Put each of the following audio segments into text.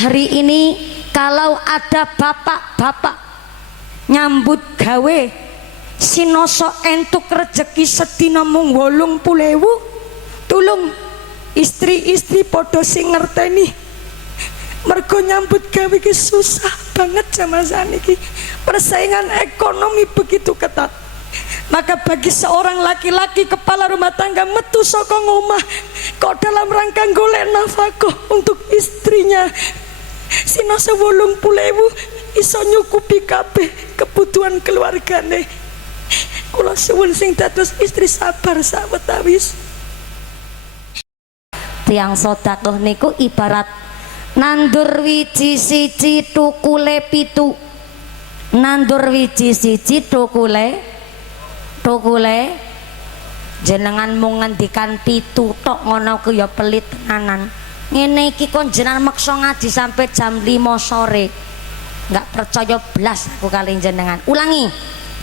Hari ini kalau ada bapak-bapak nyambut gawe sinoso entuk rezeki sedina mung 80.000, tulung istri-istri podo sing ngerteni mergo nyambut gawe ki susah banget zaman saniki, persaingan ekonomi begitu ketat. Maka bagi seorang laki-laki kepala rumah tangga metu saka ngomah kok dalam rangka golek nafkah untuk istrinya sinoso 80.000 iso nyukupi kabeh kebutuhan keluargane. Kula suwun sing dados istri sabar sawetawis. Tiang sedekah niku ibarat nandur wiji siji tukule 7. Nandur wiji siji tukule jenengan mung ngendikan 7 tok ngono ku ya pelit tenanan. Ngene iki kon jenengan maksa ngaji sampai jam 5 sore. Enggak percaya blas aku kali jenengan. Ulangi.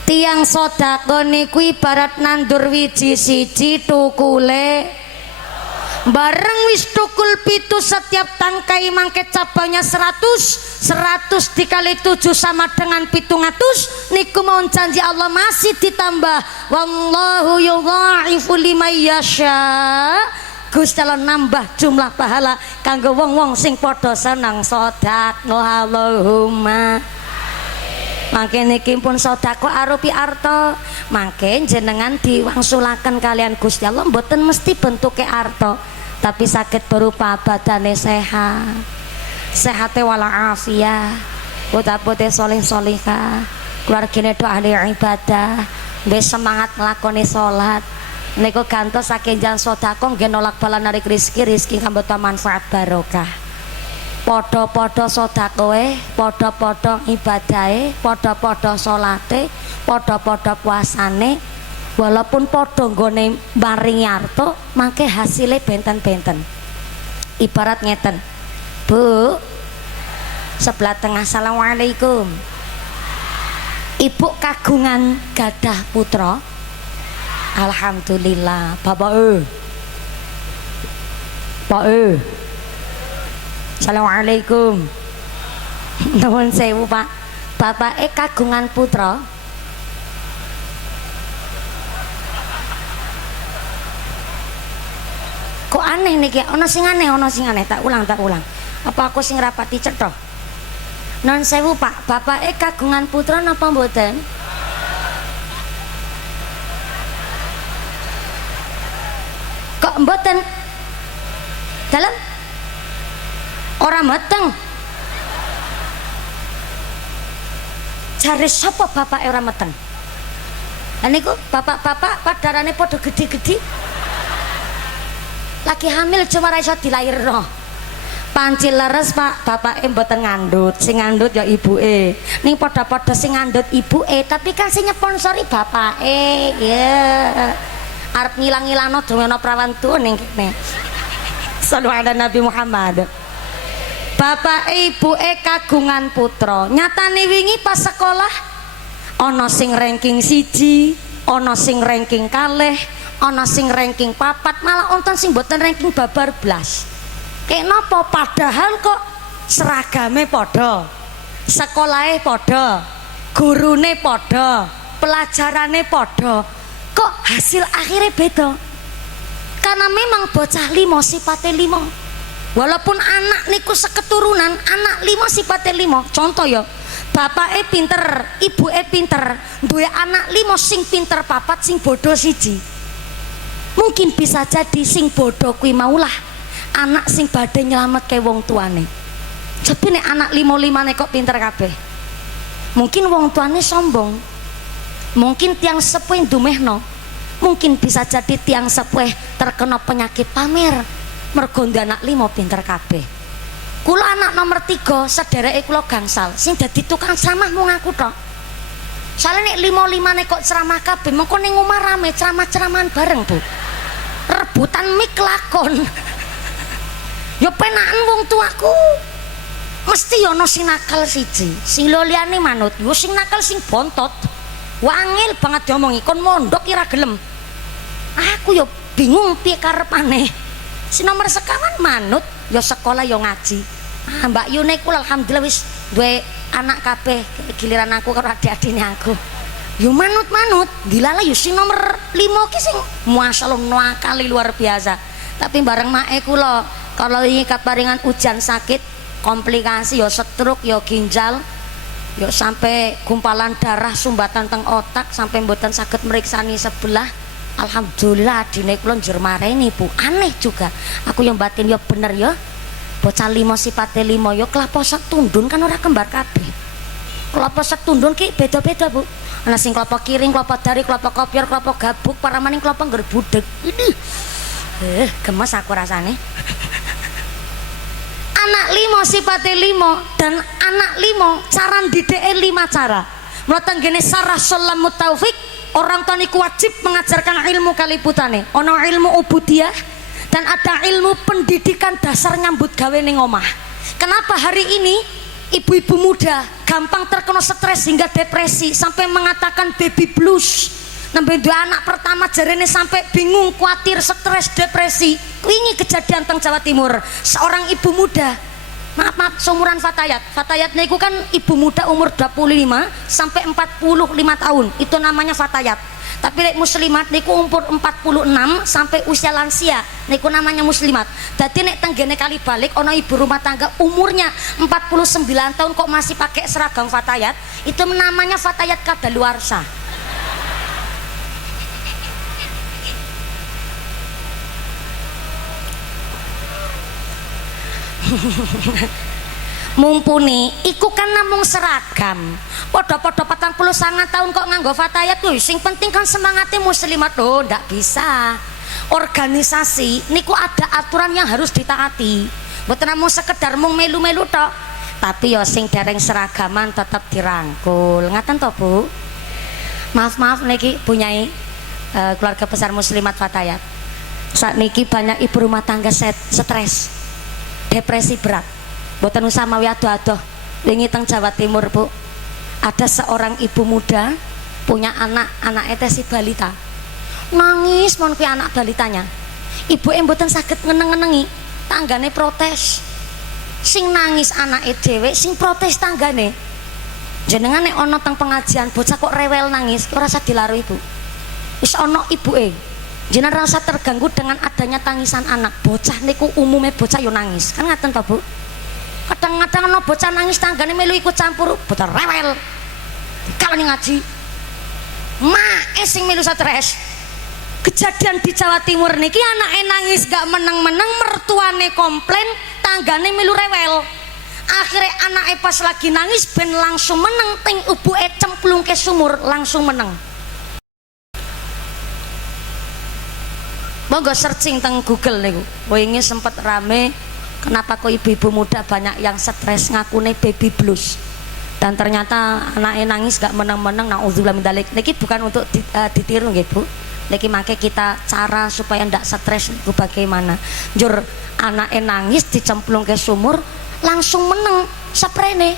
Tiang sedekah niku ibarat nandur wiji siji tukule bareng wis tukul 7 setiap tangkai mangke cabangnya 100 dikali 7 sama dengan 700 niku mau janji Allah masih ditambah wallahu yudha'ifu liman yasha. Gusti Allah nambah jumlah pahala kanggo wong-wong sing padha seneng sedekah. Allahumma mangke niki pun sedekah arupi arta, mangke jenengan diwangsulaken kalian Gusti Allah mboten mesti bentuke arta, tapi sakit berupa badane sehat, sehate wala afiyah, putra-putri soleh-solihah, keluargane do ahli ibadah, duwe semangat nglakoni salat. Niku gantos saking jan sedekah nggih nolak bala narik rezeki kambota manfaat barokah. Podo-podo sedekahe, podo-podo ibadahe, podo-podo salate, podo-podo puasane, walaupun podo nggone maringi arta, mangke hasilnya benten-benten. Ibarat ngeten, Bu, sebelah tengah, assalamualaikum. Ibu kagungan gadah putra, alhamdulillah. Bapak Pak assalamualaikum. Nuwun sewu Pak. Bapak kagungan putra. Kok aneh niki? Ana sing aneh. Tak ulang. Apa aku sing rapati cetha? Nuwun sewu Pak. Bapak kagungan putra napa mboten? Kok mboten? Dalem? Ora meteng. Jare sapa bapak ora meteng? Lah niku bapak-bapak padarane padha gede-gede. Lagi hamil cuma ra iso dilairno. Panci leres Pak, bapake mboten ngandut. Sing ngandut ya ibuke. Ning padha-padha sing ngandut ibuke, tapi kan sing nyponsori bapake. Ya. Arep ngilang-ilangno dongeno prawan tuwa ning kene. Sallallahu alaihi Nabi Muhammad. Bapak ibu kagungan putra. Nyatane wingi pas sekolah ana sing ranking 1, ana sing ranking 2, ana sing ranking 4, malah onten sing boten ranking babar blas. Kenapa? Padahal kok seragame padha, sekolahe padha, gurune padha, pelajarane padha, kok hasil akhirnya beda. Karena memang bocah 5 sifatnya 5. Walaupun anak niku seketurunan, anak 5 sifatnya 5. Contoh ya, bapake pinter, ibuke pinter, duwe anak 5 sing pinter 4, sing bodoh 1. Mungkin bisa jadi sing bodoh kuwi maulah anak sing badhe nyelametke wong tuane. Tapi nek anak 5-5 kok pinter kabeh. Mungkin wong tuane sombong. Mungkin tiang sepuh dumehno. Mungkin bisa jadi tiang sepuh terkena penyakit pamer. Mergo anak 5 pinter kabeh. Kula anak nomor 3, sedereke kula gangsal. Sing dadi tukang ceramah mung aku tok. Soale nek 5-5 kok ceramah kabeh, mengko ning omah rame ceramah-ceramahan bareng, Bu. Rebutan mik lakon. Ya penaken wong tuaku. Mesti ana sing nakal siji. Sing liyane manut, yo sing nakal sing bontot. Wangil banget diomongi, kon mondok ora gelem. Aku yo bingung piye karepane. Si nomor sekawan manut, ya sekolah ya ngaji. Mbak Yune ku alhamdulillah wis duwe anak kabeh, giliran aku karo adik-adine aku. Yo manut-manut, dilala yo sing nomor 5 ki sing masyaallah nakali luar biasa. Tapi bareng mae kula kalau ini kaparingan ujian sakit, komplikasi yo stroke yo ginjal, yo sampai gumpalan darah sumbatan teng otak sampai mboten saged meriksani sebelah. Alhamdulillah adine kula njur mareni Bu. Aneh juga. Aku yang batin yo bener yo. Bocah 5 sipate 5 yo kelapa setundun kan ora kembar kabeh. Kelapa setundun ki beda-beda Bu. Ana sing kelapa kiring, kelapa dari, kelapa kopior, kelapa gabuk, para maning kelapa ngger budek. Ini gemes aku rasane. Anak 5 sipate 5 dan anak 5 cara ndidike 5 cara. Mula tenggene sarah Sulamut Taufik, orang tua niku wajib mengajarkan ilmu kaliputane. Ono ilmu ubudiyah dan ada ilmu pendidikan dasar nyambut gawe ning omah. Kenapa hari ini ibu-ibu muda gampang terkena stres hingga depresi sampai mengatakan baby blues? Nembe dua anak pertama jarene sampai bingung, khawatir, stres, depresi. Ini kejadian teng Jawa Timur. Seorang ibu muda, maaf seumuran Fatayat. Fatayat niku kan ibu muda umur 25 sampai 45 tahun. Itu namanya Fatayat. Tapi lek muslimat niku umur 46 sampai usia lansia niku namanya muslimat. Dadi nek tenggene kali balik ono ibu rumah tangga umurnya 49 tahun kok masih pakai seragam Fatayat, itu namanya Fatayat kadaluarsa. Mumpuni iku kan namung seragam. Podo-podo 49 tahun kok nganggo Fatayat kuwi sing penting kan semangatnya muslimat. Oh ndak bisa. Organisasi niku ada aturan yang harus ditaati. Mboten namung sekedar mung melu-melu tok. Tapi ya sing dereng seragaman tetap dirangkul. Ngaten to, Bu? Maaf niki punyai keluarga besar muslimat Fatayat. Saat niki banyak ibu rumah tangga stres, depresi berat. Mboten usah mawi adoh-adoh. Wingi teng Jawa Timur, Bu. Ada seorang ibu muda punya anak si balita. Nangis mon kuwi anak balitanya. Ibu mboten saged ngeneng-ngenengi, tanggane protes. Sing nangis anake dhewe, sing protes tanggane. Jenengan nek ana teng pengajian bocah kok rewel nangis, ora usah dilaru Ibu. Wis ana ibuke. Jenengan rasa terganggu dengan adanya tangisan anak. Bocah niku umume bocah yo nangis. Kan ngaten to, Bu? Kadang-kadang ana bocah nangis tanggane melu ikut campur, bocah rewel. Kalau ngaji, sing melu stres. Kejadian di Jawa Timur niki anake nangis gak meneng-meneng, mertuane komplain, tanggane melu rewel. Akhirnya anake pas lagi nangis ben langsung meneng, ting ibuke cemplung ke sumur langsung meneng. Monggo searching teng Google niku. Wingi sempet rame kenapa kok ibu-ibu muda banyak yang stres ngakune baby blues. Dan ternyata anaknya nangis gak meneng-meneng, naudzubillah min dzalik. Niki bukan untuk ditiru nggih, Bu. Niki make kita cara supaya ndak stres itu bagaimana. Njur anaknya nangis dicemplung ke sumur langsung meneng saprene.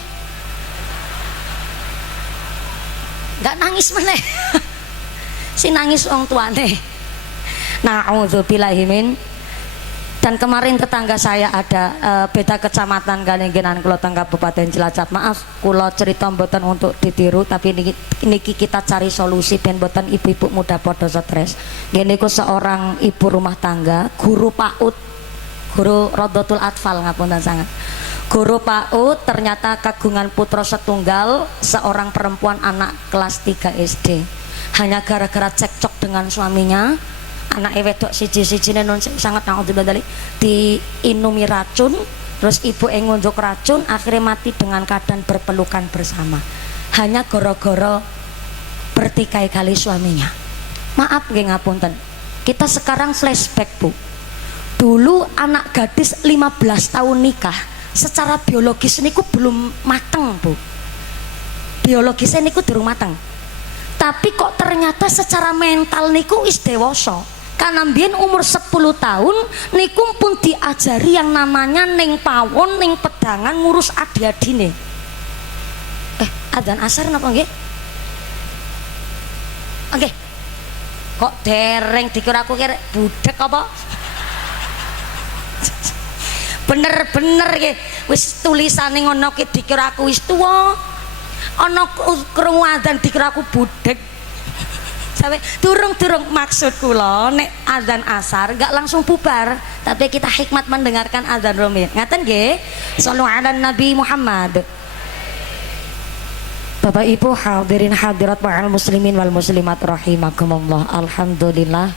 Gak nangis meneh. Si nangis wong tuane. Naudzubillahi min. Dan kemarin tetangga saya ada beda kecamatan Galenggenan kula teng Kabupaten Cilacap. Maaf kula cerita mboten untuk ditiru, tapi niki kita cari solusi ben mboten ibu-ibu muda padha stres. Nggih niku seorang ibu rumah tangga, guru PAUD, guru Rodotul Atfal ngapunten sangat. Guru PAUD ternyata kagungan putra setunggal, seorang perempuan anak kelas 3 SD. Hanya gara-gara cekcok dengan suaminya, anak wedok siji-sijine non sangat naudzubillah dari diinumi racun, terus ibu ngunjuk racun, akhirnya mati dengan keadaan berpelukan bersama. Hanya goro-goro bertikai kali suaminya. Maaf nggih ngapunten. Kita sekarang flashback, Bu. Dulu anak gadis 15 tahun nikah, secara biologis niku belum mateng, Bu. Biologisnya niku durung mateng. Tapi kok ternyata secara mental niku wis dewasa. Karena mbiyen umur 10 tahun niku pun diajari yang namanya ning pawon, ning pedangan ngurus adi-adine. Adzan asar napa nggih? Oke. Kok dereng dikira aku kira budek apa? Bener-bener nggih. wis tulisane ngono ki dikira aku wis tuwa. Ana krungu adzan dikira aku budek. Sampai durung maksud kula nek adzan asar enggak langsung bubar, tapi kita hikmat mendengarkan adzan rumit. Ngaten nggih? Shallu ala Nabi Muhammad. Bapak Ibu hadirin hadirat wa'al muslimin wal muslimat rahimakumullah. Alhamdulillah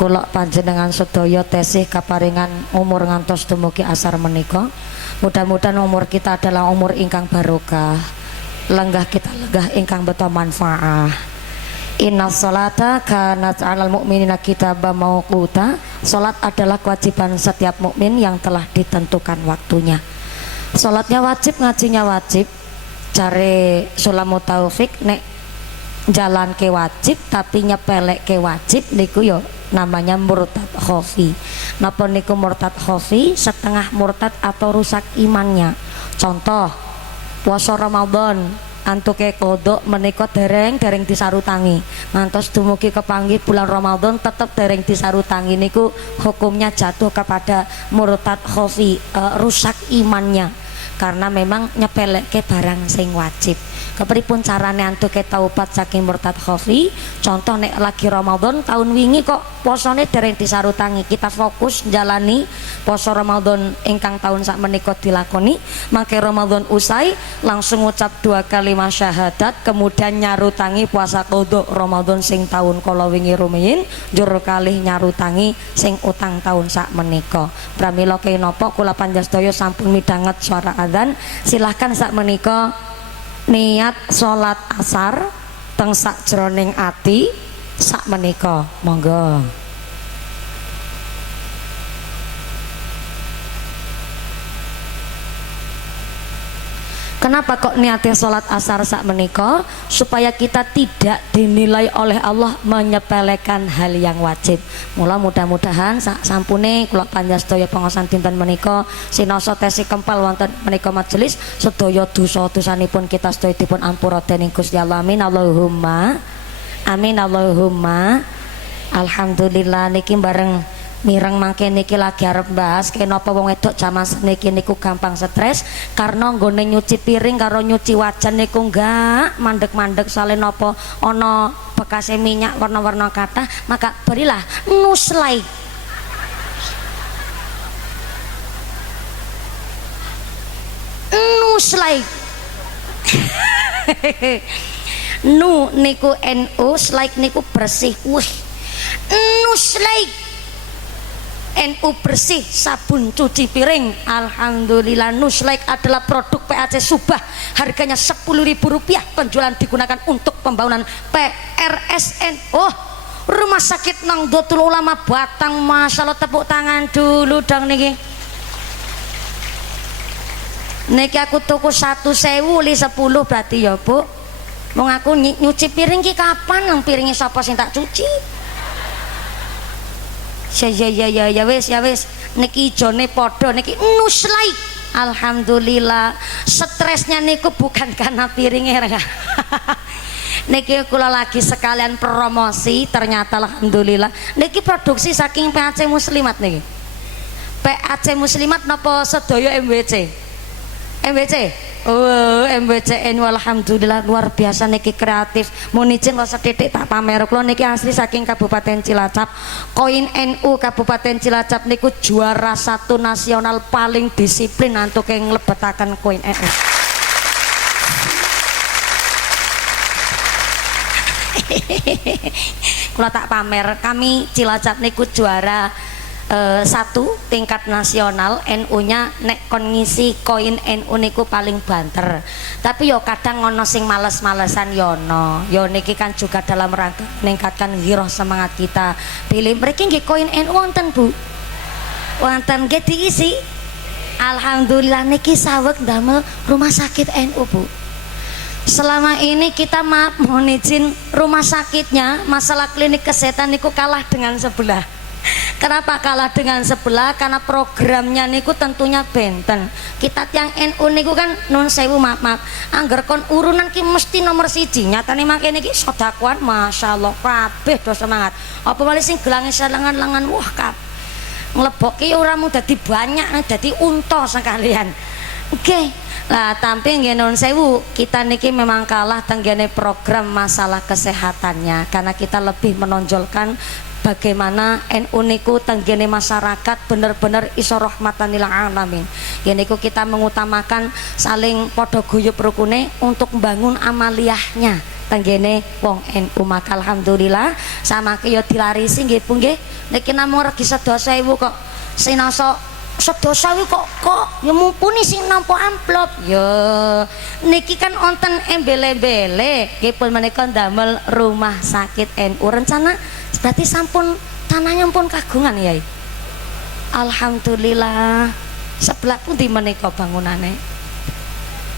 kula panjenengan sedaya tesih kaparingan umur ngantos dumugi asar menika. Mudah-mudahan umur kita adalah umur ingkang barokah. Lenggah kita lenggah ingkang beto manfaah. Inna sholata kanat 'alal mu'minina kitaban mauquta. Salat adalah kewajiban setiap mukmin yang telah ditentukan waktunya. Salatnya wajib, ngajinya wajib. Cari Sulamut Taufik nek jalan ke wajib tapi nyepelek ke wajib niku yo namanya murtad khofi. Napa niku murtad khofi? Setengah murtad atau rusak imannya. Contoh puasa Ramadan antuke kodok menika dereng disarutangi ngantos dumugi kepanggih bulan Ramadan tetap dereng disarutangi niku hukumnya jatuh kepada murtad khofi, rusak imannya karena memang nyepeleke barang sing wajib. Kepripun carane antuke taubat saking murtad khofi? Contoh nek lagi Ramadan tahun wingi kok posone dereng disarutangi, kita fokus jalani poso Ramadan ingkang tahun sak menika dilakoni, mangke Ramadan usai langsung ngucap 2 kalimat syahadat kemudian nyarutangi puasa qodho Ramadan sing tahun kala wingi rumiyin njur kalih nyarutangi sing utang tahun sak menika. Pramila kenapa kula panjenengan sampun midhanget suara adzan, silahkan sak menika niat sholat asar teng sakjroning ati sak menika monggo. Kenapa kok niatnya sholat asar sak menika? Supaya kita tidak dinilai oleh Allah menyepelekan hal yang wajib. Mula mudah-mudahan sampune kula panjenengan pangosan dinten menika sinoso tesi kempal wonten menika majelis sedaya dosa-dosanipun kita sedaya dipun ampura dening Gusti Allah. Amin Allahumma. Amin Allahumma. Alhamdulillah niki bareng mireng mangke niki lagi arep bahas kenapa wong wedok jaman niki niku gampang stres karena nggone nyuci piring karo nyuci wajan niku enggak mandek-mandek soalé napa ana bekase minyak warna-warna kathah, maka berilah nuslai nu niku NU slide niku bersih nuslai NU bersih sabun cuci piring. Alhamdulillah Nuslaik adalah produk PAC Subah, harganya Rp10.000, penjualan digunakan untuk pembangunan PRSN. Oh, Rumah Sakit Nahdlatul Ulama Batang, Masya Allah, tepuk tangan dulu dong niki. Niki aku tuku 1.000 li 10 berarti ya Bu. Wong aku nyuci piring ki kapan nang piringnya sapa sing tak cuci? Ya wis niki ijone padha niki Nuslaik. Alhamdulillah stresnya niku bukan karena piringnya niki kula lagi sekalian promosi, ternyata alhamdulillah niki produksi saking PAC Muslimat niki. PAC Muslimat napa sedaya MWC? Oh, MBCN alhamdulillah luar biasa niki kreatif. Mun izin lo setitik tak pamer kula niki asli saking Kabupaten Cilacap. Koin NU Kabupaten Cilacap niku juara 1 nasional paling disiplin untuk yang nglebetaken koin NU. Kula tak pamer, kami Cilacap niku juara 1 tingkat nasional. NU-nya nek kon ngisi koin NU niku paling banter. Tapi yo kadang ono sing males-malesan yono. Yo niki kan juga dalam rangka meningkatkan giroh semangat kita. Pilih mriki nggih koin NU wonten Bu. Wonten nggih diisi. Alhamdulillah niki saweg damel rumah sakit NU Bu. Selama ini kita mohon izin rumah sakitnya masalah klinik kesehatan niku kalah dengan sebelah. Kenapa kalah dengan sebelah? Karena programnya niku tentunya benten. Kita tiang NU niku kan nun sewu maaf angger kon urunan ki mesti nomor 1. Nyatane mangke niki sedekuan Masya Allah kabeh do semangat. Apa malih sing gelange lengan-lengan wah kap nglebokke ora mung dadi banyak dadi unta sekalian. Oke. Lah tapi nggih nun sewu, kita niki memang kalah tenggene program masalah kesehatannya karena kita lebih menonjolkan bagaimana NU niku tenggene masyarakat bener-bener iso rahmatan lil alamin. Ya niku kita mengutamakan saling podo guyub rukune untuk membangun amaliyahnya tenggene wong NU. Maka alhamdulillah sama yo dilarisi nggih Bu nggih. Niki namung regi sedasa ewu kok sinasa sedasa kok ya mumpuni sing nampa amplop ya niki kan onten embele-embele nggih pun menika ndamel rumah sakit NU rencana berarti sampun tanahnya pun kagungan ya. Alhamdulillah sebelah pun di menika bangunane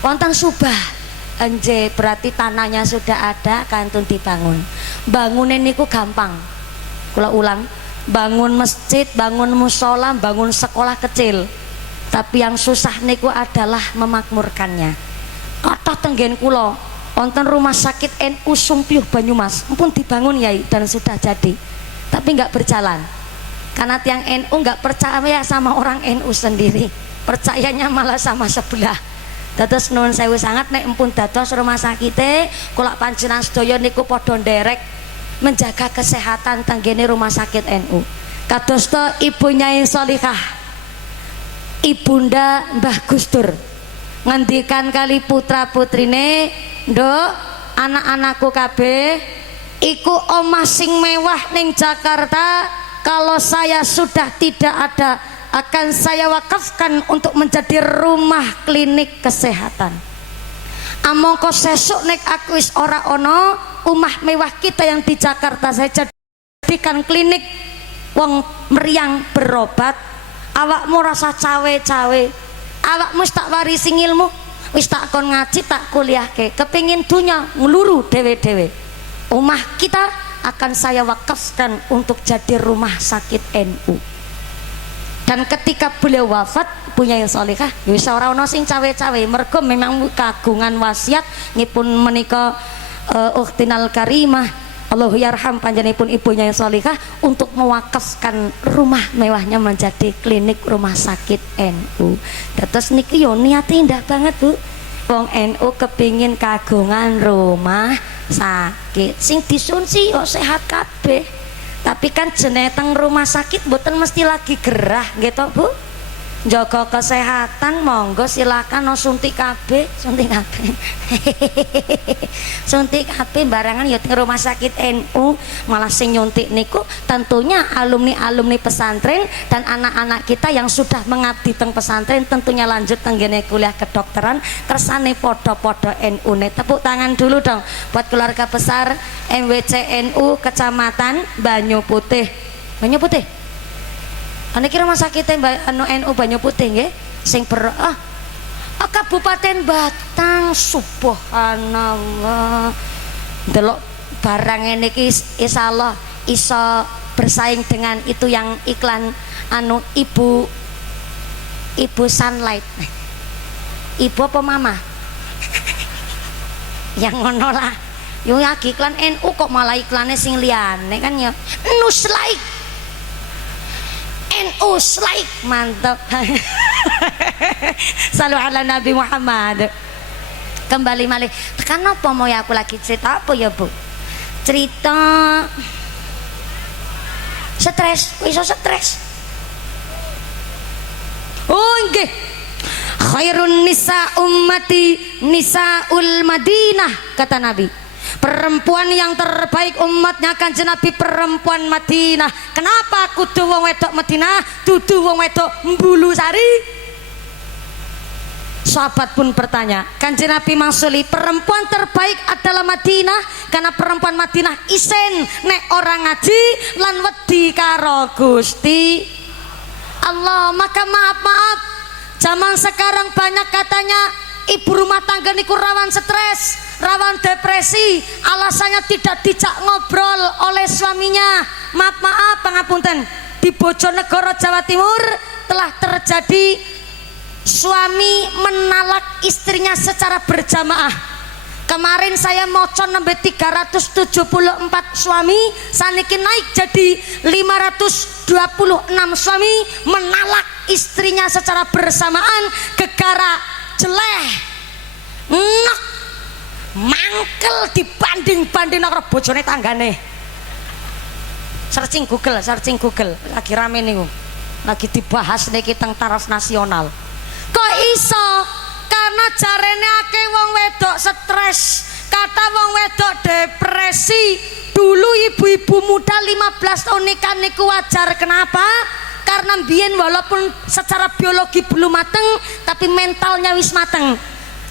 wonten Subah enje berarti tanahnya sudah ada kantun dibangun bangunin niku gampang kula ulang bangun masjid, bangun musola, bangun sekolah kecil. Tapi yang susah niku adalah memakmurkannya. Kata tenggen kula, wonten rumah sakit NU Sumpyuh Banyumas, pun dibangun Yai dan sudah jadi. Tapi nggak berjalan. Karena tiang NU nggak percaya sama orang NU sendiri, percayanya malah sama sebelah. Dados nuwun sewu sangat nek empun dados rumah sakite, kula panjenengan sedaya niku padha nderek menjaga kesehatan tenggene rumah sakit NU. Kados to Ibu Nyai Solikah, Ibunda Mbah Gusdur ngendikan kali putra putrine, "Nduk, anak-anakku kabeh iku omah sing mewah ning Jakarta, kalau saya sudah tidak ada akan saya wakafkan untuk menjadi rumah klinik kesehatan. Amangka sesuk nek aku wis ora ana, omah mewah kita yang di Jakarta saya jadikan klinik wong meriang berobat. Awakmu rasa cawe-cawe, awakmu wis tak warisi ilmu, wis tak kon ngaji tak kuliahke, kepingin dunya ngeluru dewe-dewe. Omah kita akan saya wakafkan untuk jadi rumah sakit NU." Dan ketika beliau wafat, punya yang solehah, bisa ora ono sing cawe-cawe, mergo memang kagungan wasiat ngipun menika Ukhtinal Karimah, Allahu yarham panjenenganipun ibunya yang solehah untuk mewakafkan rumah mewahnya menjadi klinik rumah sakit NU. Terus niki yo niate indah banget Bu. Wong NU kepingin kagungan rumah sakit, sing disunsi yo sehat kabeh. Tapi kan jeneteng rumah sakit mboten mesti lagi gerah gitu Bu. Jaga kesehatan monggo silakan no suntik KB, suntik KB. Suntik KB barangan ya teng rumah sakit NU, malah sing nyuntik niku tentunya alumni-alumni pesantren dan anak-anak kita yang sudah mengabdi teng pesantren, tentunya lanjut tenggene kuliah kedokteran kersane podo-podo NU ne. Tepuk tangan dulu dong buat keluarga besar MWC NU Kecamatan Banyu Putih. Banyu Putih. Niki rumah sakit NU Banyu Putih nggih sing Kabupaten Batang. Subhanallah. Delok barang niki insyaallah iso bersaing dengan itu yang iklan ibu Sunlight. Ibu apa mama? Yang ngono lah. Yo iklan NU kok malah iklannya sing liyane kan ya. Nuslight. NU Slaik, mantap. Salu ala Nabi Muhammad. Kembali malih. Kenapa mau ya aku lagi cerita apa ya Bu? Cerita stres, iso stres. Oh nggih. Khairun nisa ummati nisaul Madinah, kata Nabi. Perempuan yang terbaik umatnya Kanjeng Nabi perempuan Madinah. Kenapa kudu wong wedok Madinah, dudu wong wedok Mbulu Sari? Sahabat pun bertanya, Kanjeng Nabi mangsuli perempuan terbaik adalah Madinah karena perempuan Madinah isen nek orang ngaji lan wedi karo Gusti Allah. Maka maaf zaman sekarang banyak katanya ibu rumah tangga niku rawan stres, rawan depresi, alasannya tidak dijak ngobrol oleh suaminya. Maaf pangapunten, di Bojonegoro Jawa Timur telah terjadi suami menalak istrinya secara berjamaah. Kemarin saya mocon nembe 374 suami, saniki naik jadi 526 suami menalak istrinya secara bersamaan gegara jeleh nek mangkel dibanding-banding karo bojone tanggane. Searching Google lagi rame niku. Lagi dibahas niki teng taraf nasional. Kok iso? Karena jarene akeh wong wedok stres, kata wong wedok depresi. Dulu ibu-ibu muda 15 tahun nikah niku wajar. Kenapa? Karena mbiyen walaupun secara biologi belum mateng tapi mentalnya wis mateng.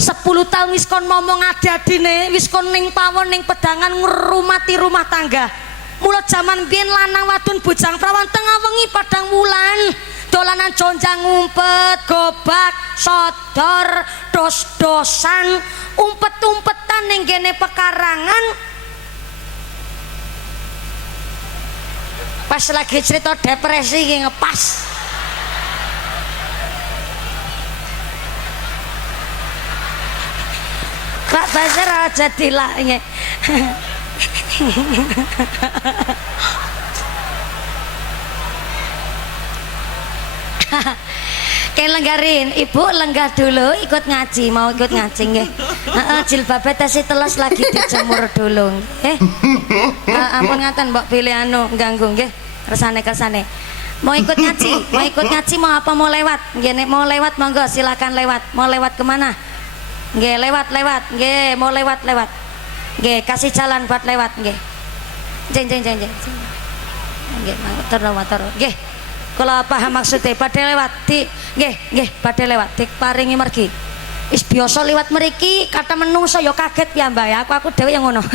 10 tahun wis kon ngomong adi-adine, wis kon ning pawon ning pedangan ngrumati rumah tangga. Mula zaman biyen lanang wadon bujang prawan tengah wengi padang wulan dolanan jonjang ngumpet, gobak, sodor, dos-dosan, umpet-umpetan ning kene pekarangan. Pas lagi cerita depresi iki ngepas. Kak Basar aja dilaknya. Kayak lenggarin, ibu lenggah dulu ikut ngaji, mau ikut ngaji nggih. Jilbabe tesi telas lagi dijemur dulu. Ampun ngaten mbok pilih anu ganggu nggih. Kersane. Mau ikut ngaji, mau apa mau lewat? Nggih nek mau lewat monggo silakan lewat. Mau lewat kemana? Nggih lewat. Nggih mau lewat. Nggih kasih jalan buat lewat nggih. Jeng. Nggih motor. Nggih. Kalau paham maksudnya badhe lewat di nggih badhe lewat dik paringi mergi. Wis biasa liwat mriki kata menungso ya kaget ya Mbak ya. Aku dhewe yang ngono.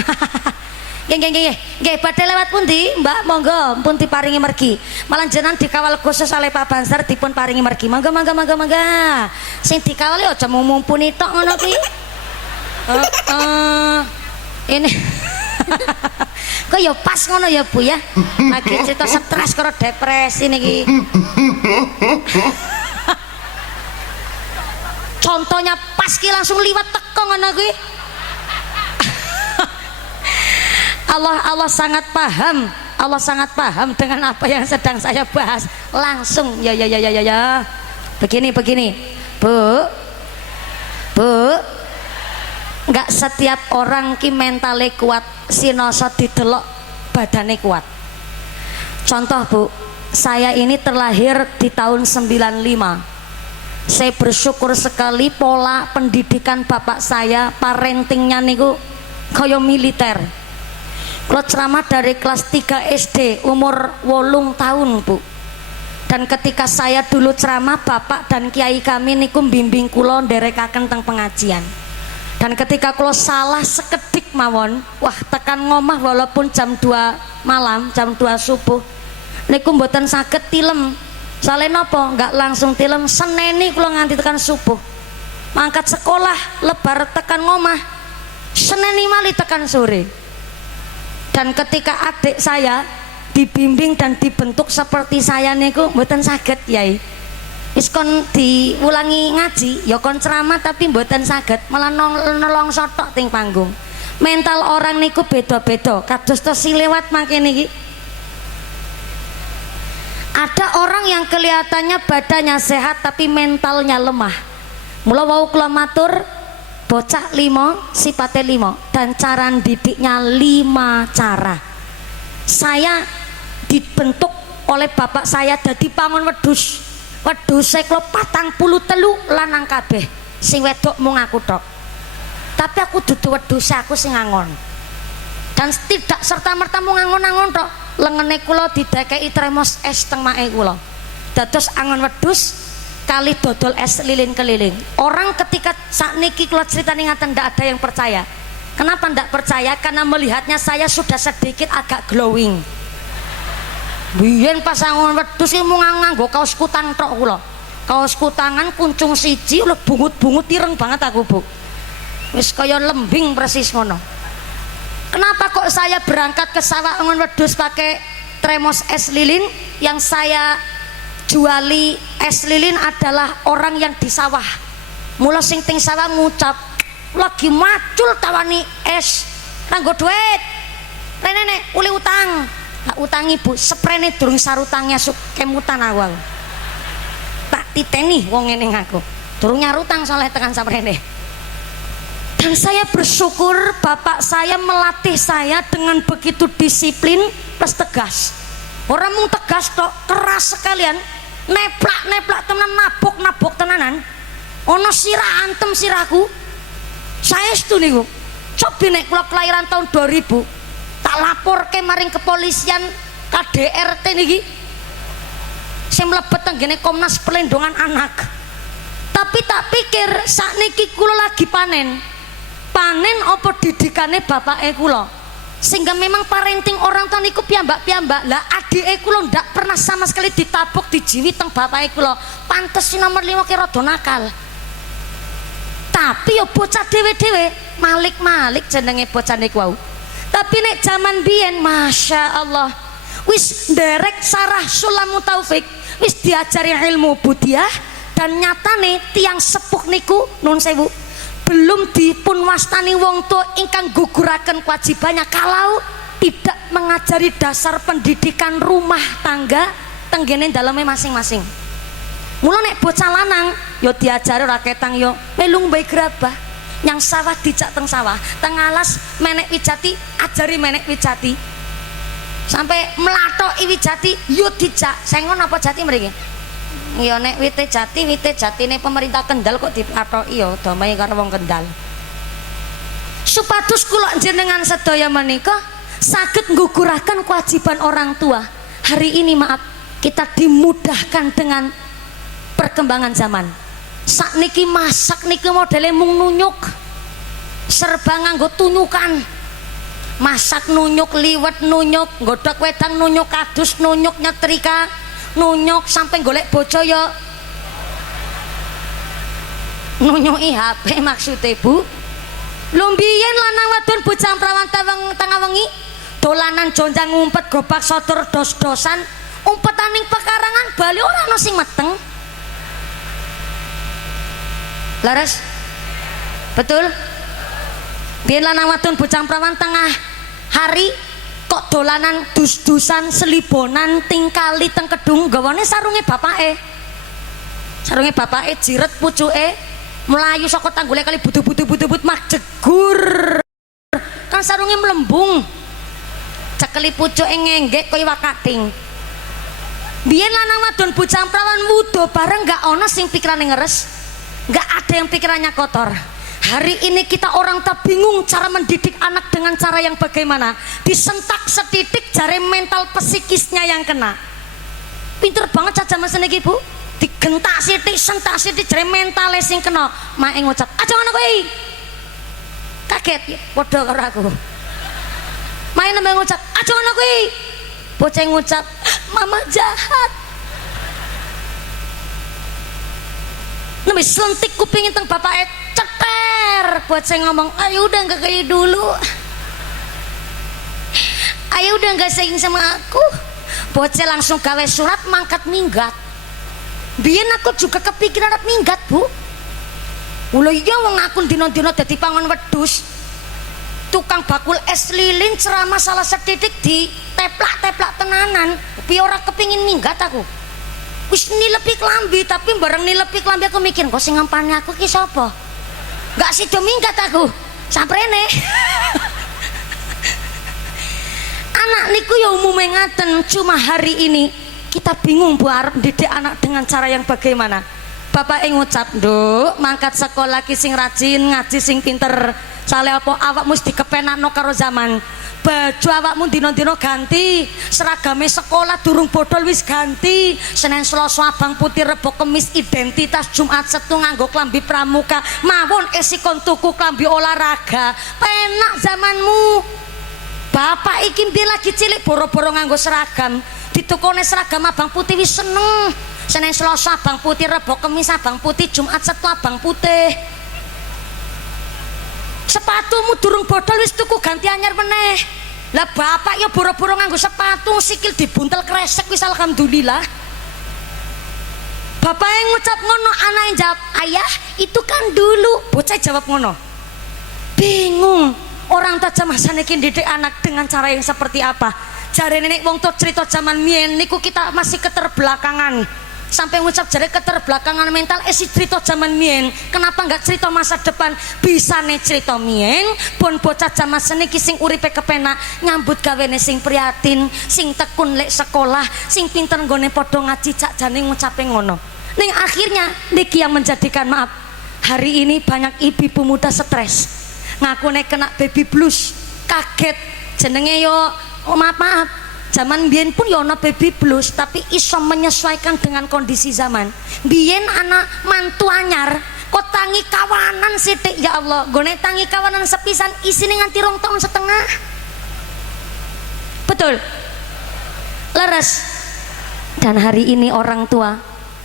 Nggih badhe lewat pundi Mbak monggo pun diparingi mergi. Malah jenengan dikawal khusus oleh Pak Bansar dipun paringi mergi. Mangga. Sing dikawal aja mumpuni tok ngono ki. Ini kok ya pas ngono ya Bu ya. Lagi cerita stres karo depresi niki. Contohnya pas ki langsung liwat teko ngono kuwi. Allah sangat paham dengan apa yang sedang saya bahas. Langsung ya. Begini. Bu. Enggak setiap orang ki mentale kuat, sinoso didelok badane kuat. Contoh Bu, saya ini terlahir di tahun 95. Saya bersyukur sekali pola pendidikan bapak saya, parentingnya niku kaya militer. Kalau ceramah dari kelas 3 SD umur 8 tahun Bu. Dan ketika saya dulu ceramah, bapak dan kiai kami niku bimbing kula nderekaken teng pengajian. Dan ketika kula salah sekedik mawon, wah tekan ngomah walaupun jam 2 malam, jam 2 subuh niku mboten saged tilem. Soale napa? Enggak langsung tilem, seneni kula nganti tekan subuh. Mangkat sekolah lebar tekan ngomah, seneni mali tekan sore. Dan ketika adik saya dibimbing dan dibentuk seperti saya niku mboten saged Yai. Wis kon diulangi ngaji ya kon ceramah tapi mboten saged, malah nelongso tok ting panggung. Mental orang niku beda-beda, kados to sing lewat mangkene iki. Ada orang yang kelihatannya badannya sehat tapi mentalnya lemah. Mula wau kula matur bocah 5 sifate 5 dan cara didiknya 5 cara. Saya dibentuk oleh bapak saya dadi pangon wedhus. Wedhuse kula 43 lanang kabeh, sing wedok mung aku tok. Tapi aku dudu wedhus, aku sing angon. Dan tidak serta-merta mung angon-angon tok. Lengene kula didekeki tremos es teng make kula. Dados angon wedhus kali dodol es lilin keliling. Orang ketika sakniki kula critani ngaten ndak ada yang percaya. Kenapa ndak percaya? Karena melihatnya saya sudah sedikit agak glowing. Biyen pas angon wedhus iki mung nganggo kaos kutang tok kula. Kaos kutangan kuncung siji lho bungut-bungut ireng banget aku Bu. Wis kaya lembing persis ngono. Kenapa kok saya berangkat ke sawah angon wedhus pakai tremos es lilin? Yang saya juali es lilin adalah orang yang di sawah. Mula sing ting sawah ngucap, "Lagi macul tawani es. Kanggo duit. Nenek uli utang." Tak utangi Bu, sprene durung sarutangnya kemutan awal. Tak titeni wong ngene ngaku. durung nyarutang soleh tekan saprene. Dan saya bersyukur bapak saya melatih saya dengan begitu disiplin plus tegas. Orang mung tegas tok, keras sekalian, neplak tenan, nabok tenanan. Ono sirah antem sirahku. Saya setu niku. Cobi nek kula kelahiran tahun 2000, tak laporke maring kepolisian KDRT niki. Sing mlebet tenggene Komnas Perlindungan Anak. Tapi tak pikir sakniki kula lagi panen apa didikane bapake kula, sehingga memang parenting orang tua niku piyambak lah. Adike kula ndak pernah sama sekali ditabok dijiwi teng bapake kula. Pantes si nomor 5 ki rada nakal, tapi yo bocah dhewe-dhewe malik jenenge bocah niku wau. Tapi nek zaman biyen masya Allah wis nderek Sarah Sulamu Taufik, wis diajari ilmu budiah. Dan nyatane tiang sepuh niku nun sewu belum dipun wastani wong tua ingkang guguraken kewajibannya kalau tidak mengajari dasar pendidikan rumah tangga tenggene daleme masing-masing. Mula nek bocah lanang yo diajari ora ketang yo melu mbay grabah, yang sawah dijak teng sawah, teng alas menek wijati ajari menek wijati, sampai melatok wijati yo dijak. Sengon apa jati mriki? Ya nek wite jatine pemerintah Kendal kok dipatoki ya damai karo wong Kendal. Supados kula jenengan sedaya menika saged ngguguraken kewajiban orang tua. Hari ini maaf kita dimudahkan dengan perkembangan zaman. Sakniki masak niki modele mung nunyuk. Serba nganggo tunyukan. Masak nunyuk, liwet nunyuk, nggodhog wedang nunyuk, kadus nunyuk, nyetrika nunyuk, sampai golek bojo ya nunyuki HP maksudnya bu. Lumbiyen lanang wadon bocah prawan tengah wengi dolanan jonjang ngumpet gobak sotor dos-dosan umpetaning pekarangan bali ora ana sing meteng. Laras betul biyen lanang wadon bocah prawan tengah hari kok dolanan dus-dusan selibonan tingkali teng kedung gawane sarunge bapake jiret pucuke melayu saka tanggule kali butuh mak jegur kan sarunge melembung cekeli pucuke ngenggek kaya wakating. Biyen lanang wadon bocah prawan wudo bareng gak ana sing pikirane ngeres, gak ada yang pikirannya kotor. Hari ini kita orang tak bingung cara mendidik anak dengan cara yang bagaimana. Disentak setitik jare mental psikisnya yang kena. Pinter banget caca mas niki bu. Digentak sitik, sentak sitik jare mentale sing kena. Mae ngucap, aja ngono kowe. Kaget ya, padha karo aku. Mae nembang ngucap, aja ngono kowe. Bocah ngucap, mama jahat. Nembe selentik kupingin teng bapake ceter. Buat saya ngomong, ayo udah nggak kayak dulu, ayo udah nggak sayang sama aku. Bocah langsung gawe surat mangkat minggat. Biyen aku juga kepikiran arep minggat bu. Ulah iya wong aku dino-dino dadi pangon wedhus, tukang bakul es lilin ceramah salah setitik di teplak tenanan. Piye ora kepingin minggat aku. Wis nilepi klambi, tapi bareng nilepi klambi aku mikir kok sing ngampani aku ki sapa? Gak sido minggat aku saprene. Anak niku ya umumnya ngaten, cuma hari ini kita bingung bu arep didik anak dengan cara yang bagaimana. Bapak ngucap, "Nduk, mangkat sekolah ki sing rajin, ngaji sing pinter. Sale apa awakmu mesti kepenakno karo zaman. Baju awakmu dino-dino ganti, seragame sekolah durung bodol wis ganti. Senin Selasa abang putih, Rebo Kemis identitas, Jumat Setu nganggo klambi pramuka, mawon esikon tuku klambi olahraga. Penak zamanmu. Bapak iki mbiyen lagi cilik boro-boro nganggo seragam. Ditukone seragam abang putih wis seneng. Senin Selasa abang putih, Rebo Kemis abang putih, Jumat Setu abang putih. Sepatumu durung bodol wis tuku ganti anyar meneh. Lah bapak ya boro-boro nganggo sepatu sikil dibuntel kresek wis alhamdulillah. Bapak yang ngucap ngono, anak yang jawab, "Ayah, itu kan dulu." Bocah jawab ngono. Bingung. Orang tua zaman saniki didik anak dengan cara yang seperti apa? Jare nenek wong tua cerita zaman mien niku kita masih keterbelakangan. sampai ngucap jare keterbelakangan mental. Si cerita zaman mien, kenapa nggak cerita masa depan? Bisa nih cerita mien pun bocah zaman seniki sing uripe kepenak, nyambut gawene sing prihatin, sing tekun lek sekolah, sing pinter nggone padha ngaji sakjane ngucape ngono. Ning akhirnya niki yang menjadikan, maaf, hari ini banyak ibu muda stres, ngakune kena baby blues, kaget jenenge yo, oh maaf, zaman biyen pun yo ana baby blues, tapi iso menyesuaikan dengan kondisi zaman. Biyen anak mantu anyar kok tangi kawanan sithik, ya Allah, gone tangi kawanan sepisan isine nganti 2 tahun setengah. Betul leres. Dan hari ini orang tua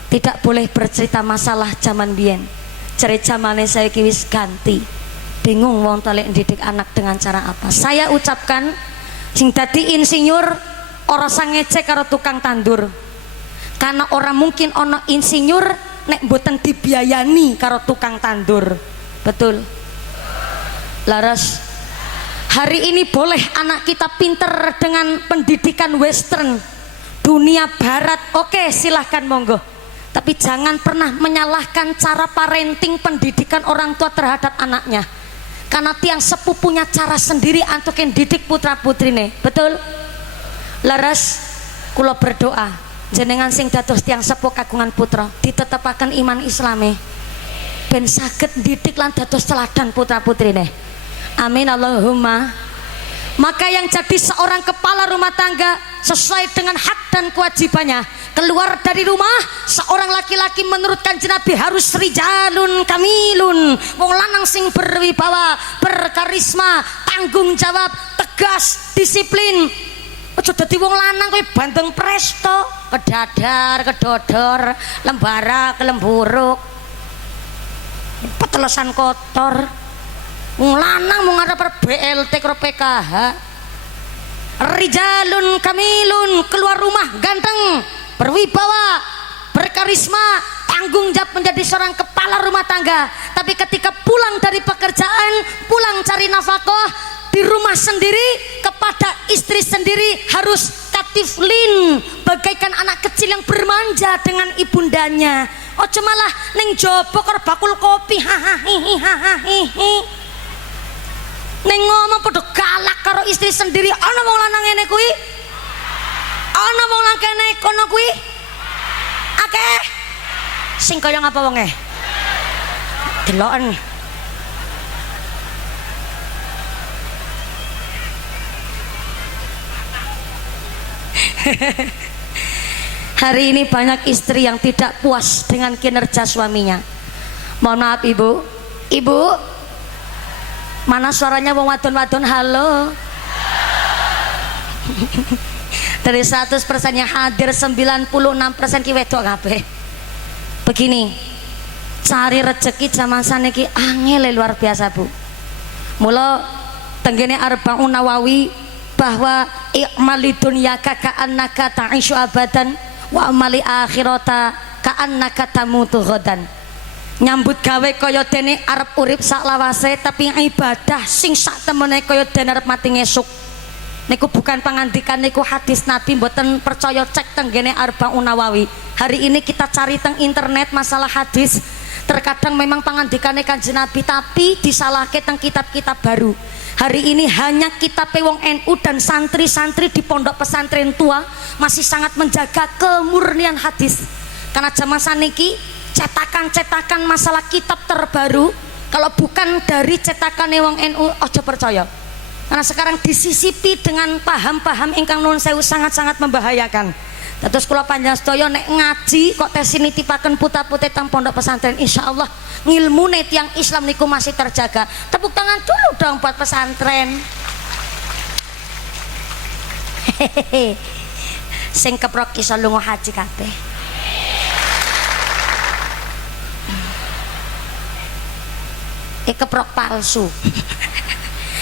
tidak boleh bercerita masalah zaman biyen. Cerita zamane saya wis ganti, bingung wong tolek didik anak dengan cara apa. Saya ucapkan sing dadi insinyur ora sang ngecek karo tukang tandur, karena orang mungkin ono insinyur nek mboten dibiayani karo tukang tandur. Betul laras. Hari ini boleh anak kita pinter dengan pendidikan western, dunia barat, oke silahkan monggo, tapi jangan pernah menyalahkan cara parenting pendidikan orang tua terhadap anaknya, karena tiang sepuh punya cara sendiri untuk didik putra putrine. Betul laras. Kula berdoa jenengan sing dados tiang sepuh kagungan putra ditetepaken iman Islame ben saged didik lan dados teladan putra putrine. Amin Allahumma. Maka yang jadi seorang kepala rumah tangga sesuai dengan hak dan kewajibannya, keluar dari rumah seorang laki-laki menurut Kanjeng Nabi harus rijalun kamilun, wong lanang sing berwibawa, berkarisma, tanggung jawab, tegas, disiplin. Ojo dadi wong lanang kowe bandeng presto, kedadar, kedodor, lembara, kelemburuk, petelesan kotor. Wong lanang mau ngarep BLT karo PKH. Rijalun kamilun, keluar rumah ganteng, berwibawa, berkarisma, tanggung jawab menjadi seorang kepala rumah tangga. Tapi ketika pulang dari pekerjaan, pulang cari nafkah di rumah sendiri, kepada istri sendiri harus katiflin, bagaikan anak kecil yang bermanja dengan ibundanya. Ojo malah ning jopo karo bakul kopi, hahaha. Neng ngomong podo galak karo istri sendiri. Ana wong lanang ngene kuwi, ana wong lanang kene kono kuwi akeh. Sing kaya ngapa wonge deloken. Hari ini banyak istri yang tidak puas dengan kinerja suaminya. Mohon maaf ibu, ibu mana suaranya wong wadon-wadon? Halo. Dari 100% yang hadir 96% ki wedok kabeh. Begini, cari rezeki zaman saniki angel luar biasa bu. Mula tenggene Arba'un Nawawi bahwa i'mali dunyaka ka'annaka ta'ishu abadan wa amali akhirata ka'annaka tamutu ghadan. Nyambut gawe kaya dene arep urip sak lawase, tapi ibadah sing sak temene kaya dene arep mati ngesuk. Niku bukan pangandikan, niku hadis Nabi, mboten percaya cek tenggene Arba'un Nawawi. Hari ini kita cari teng internet masalah hadis, terkadang memang pangandikane Kanjeng Nabi tapi disalahke teng kitab-kitab baru. Hari ini hanya kitab wong NU dan santri-santri di pondok pesantren tua masih sangat menjaga kemurnian hadis. Karena zaman saniki cetakan-cetakan masalah kitab terbaru kalau bukan dari cetakan wong NU ojo percaya, karena sekarang disisipi dengan paham-paham ingkang nuwun sewu sangat-sangat membahayakan. Terus kula panjenengan sedaya nek ngaji kok tes nitipaken putra-putri teng pondok pesantren, insyaallah ngilmune tiyang Islam niku masih terjaga. Tepuk tangan dulu dong buat pesantren. Hehehe. Sing keprok iso lunga haji kabeh. Keprok palsu.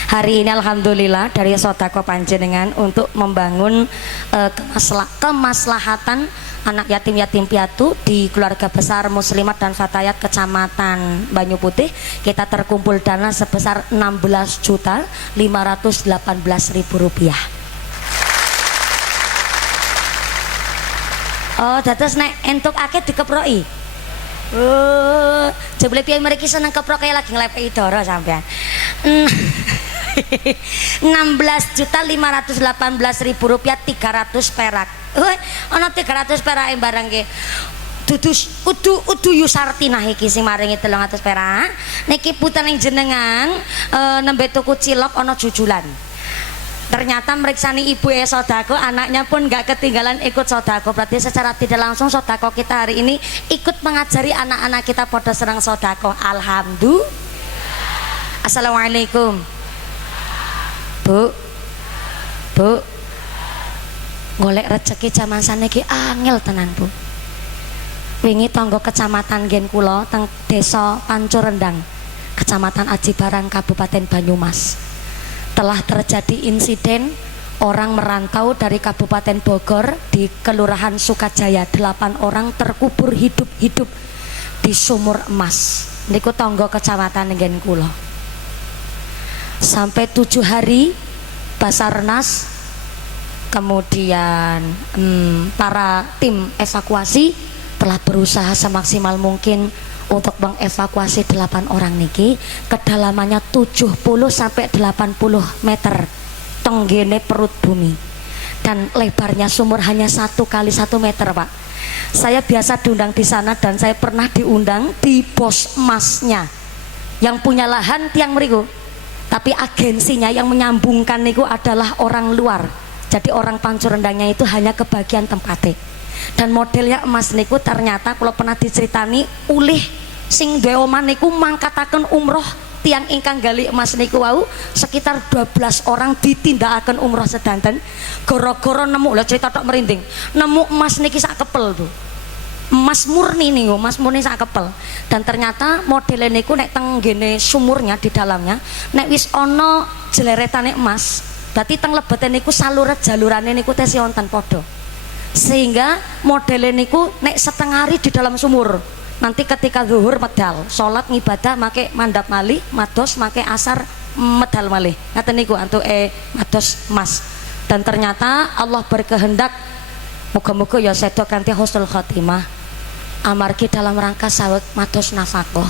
Hari ini alhamdulillah dari sodako panjenengan untuk membangun kemaslahatan anak yatim-yatim piatu di keluarga besar muslimat dan fatayat kecamatan Banyu Putih, kita terkumpul dana sebesar 16.518.000 rupiah. Oh, dados nek entuk akeh dikeproki. Oh, jebule piye mriki seneng keproke lagi nglepeki dara sampean. 16.518.000 rupiah 300 perak. Ana 300 perak barang ki. Udu Yusartinah iki sing maringi 300 perak. Niki putening jenengan nembe tuku cilok ana jujulan. Ternyata meriksani ibu sodako, anaknya pun nggak ketinggalan ikut sodako. Berarti secara tidak langsung sodako kita hari ini ikut mengajari anak-anak kita pada serang sodako. Alhamdulillah. Assalamualaikum. Bu, golek rezeki zaman saniki angel tenan bu. Wingi tangga kecamatan Gen Kulo teng desa Pancurendang, kecamatan Aji Barang, Kabupaten Banyumas. Telah terjadi insiden orang merantau dari Kabupaten Bogor di Kelurahan Sukajaya, 8 orang terkubur hidup-hidup di sumur emas. Niku tangga kecamatan Gen Kulo. Sampai 7 hari Basarnas kemudian para tim evakuasi telah berusaha semaksimal mungkin untuk mengevakuasi 8 orang niki. Kedalamannya 70 sampai 80 meter tenggene perut bumi, dan lebarnya sumur hanya 1 kali 1 meter Pak. Saya biasa diundang di sana dan saya pernah diundang di pos emasnya yang punya lahan tiang meriku, tapi agensinya yang menyambungkan niku adalah orang luar. Jadi orang Pancurendangnya itu hanya kebagian tempatnya. Dan modelnya emas niku ternyata kalau pernah diceritani ulih sing duwe omah niku mangkataken umroh tiang ingkang gali emas niku wau sekitar 12 orang ditindakaken umroh sedanten gara-gara nemu, lha cerita tok merinding, nemu emas niki sak kepel tuh. Emas murni niku, emas murni sak kepel. Dan ternyata modelnya niku nek teng gene sumurnya di dalamnya nek wis ana jeleretane emas, berarti teng lebete niku saluran jalurane niku tesi wonten padha. Sehingga modelnya niku nek setengah hari di dalam sumur, nanti ketika zuhur medal, sholat ngibadah make mandap malih, mados make asar medal malih. Ngaten niku antuk mados emas. Dan ternyata Allah berkehendak muga-muga ya sedo kanthi husnul khotimah. Amargi dalam rangka saweg mados nafkah.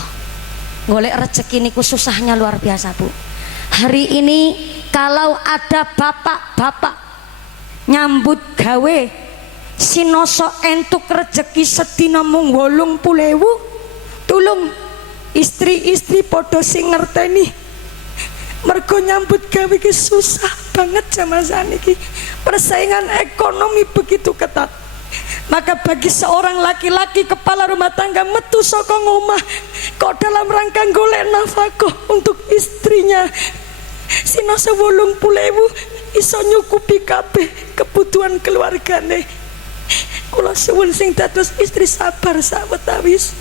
Golek rezeki niku susahnya luar biasa, Bu. Hari ini kalau ada bapak-bapak nyambut gawe sinoso entuk rezeki sedina mung 80.000, tulung istri-istri podo sing ngerteni mergo nyambut gawe ki susah banget zaman saniki, persaingan ekonomi begitu ketat. Maka bagi seorang laki-laki kepala rumah tangga metu saka ngomah kok dalam rangka golek nafkah untuk istrinya sinoso 80.000 iso nyukupi kabeh kebutuhan keluargane. Kula suwun sing dados istri sabar sawetawis.